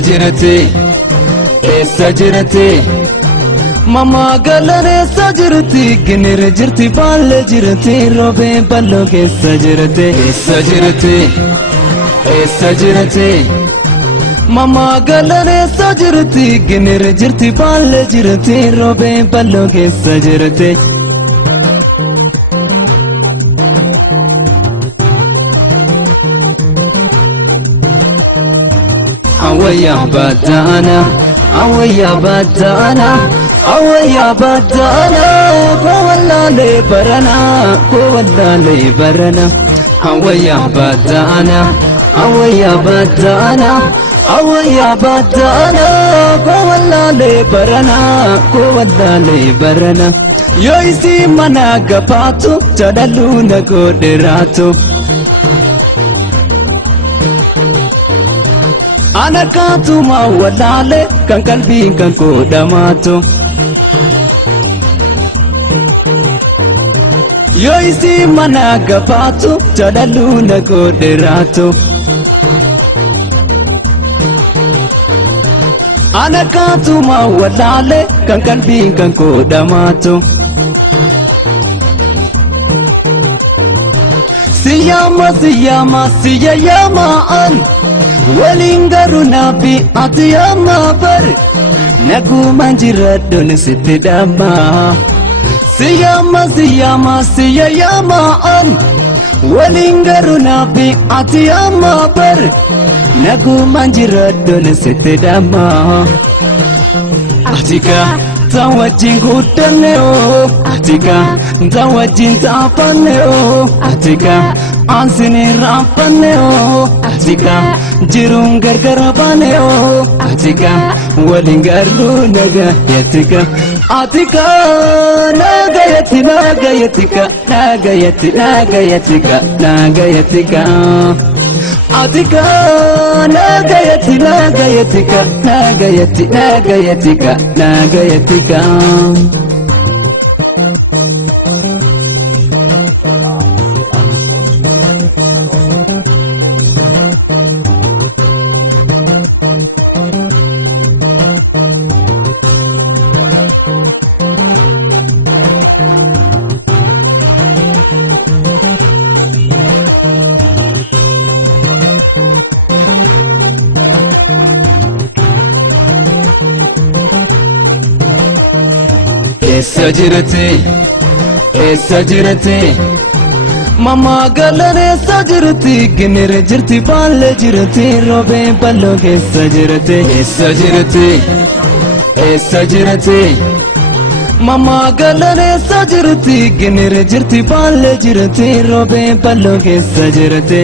jirti Mama galane sajirti ginir jirti balle jirti robe ballo ke sajirti Mama galane sajirti ginir jirti balle jirti robe ballo ke sajirti Awaya badana Awaya badana ko wallale barana Awaya badana ko wallale barana Yo isi mana gapatu jadalu na goderato Anakatu ma wallale kan kalbi kan kodamato Yo isi mana gapatu jadalu na goderato Anakatu ma wallale kan kalbi kan kodamato Siyama an Walingaru nabi atiyama bar Nagu manjiradun sitidama Siyama an Walingaru nabi atiyama bar Nagu manjiradun sitidama Atika tawajin kudaneo Atika tawajin tapaneo Atika ansini rampaneo Atika jirun gargarabaneo Atika walingarlu nagayatika Atika nagayatika Atika nagayatika Sajirti Mama galane sajirti ginir jirti balle jirti robe ballo ke sajirti Mama galane sajirti ginir jirti balle jirti robe ballo ke sajirti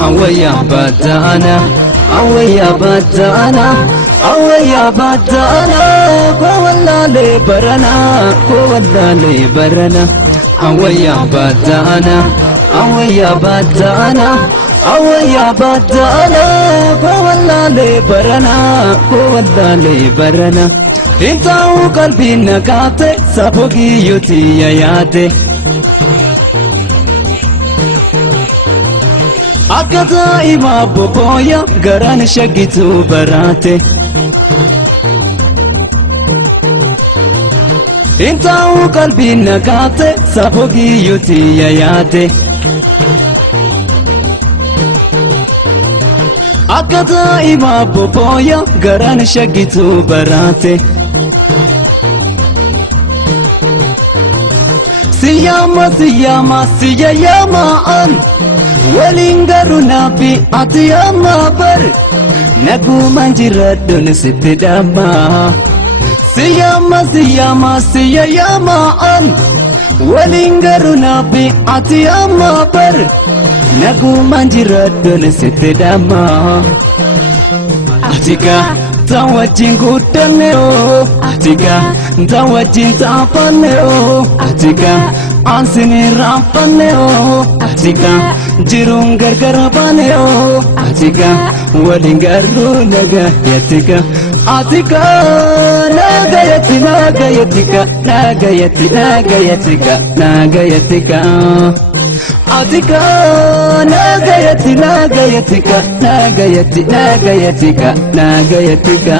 Awaya badana ko wallale barana Awaya badana ko wallale barana Intau kalbi nakate sabogi yuti yayate Akata ima boboya garan shagitu barate Intau kalbi nakate sabogi yuti yayate Akata ima boboya garan shagitu barate Siyama an Walingaru nabi atiyama bar Nagu manjiradun sitidama Siyama an Walingaru nabi atiyama bar Nagu manjiradun sitidama Atika tawajin kudaneo Atika tawajin tapaneo Atika ansini rampaneo Atika jirun gargarabaneo Atika walingarlu nagayatika Atika nagayatika Atika nagayatika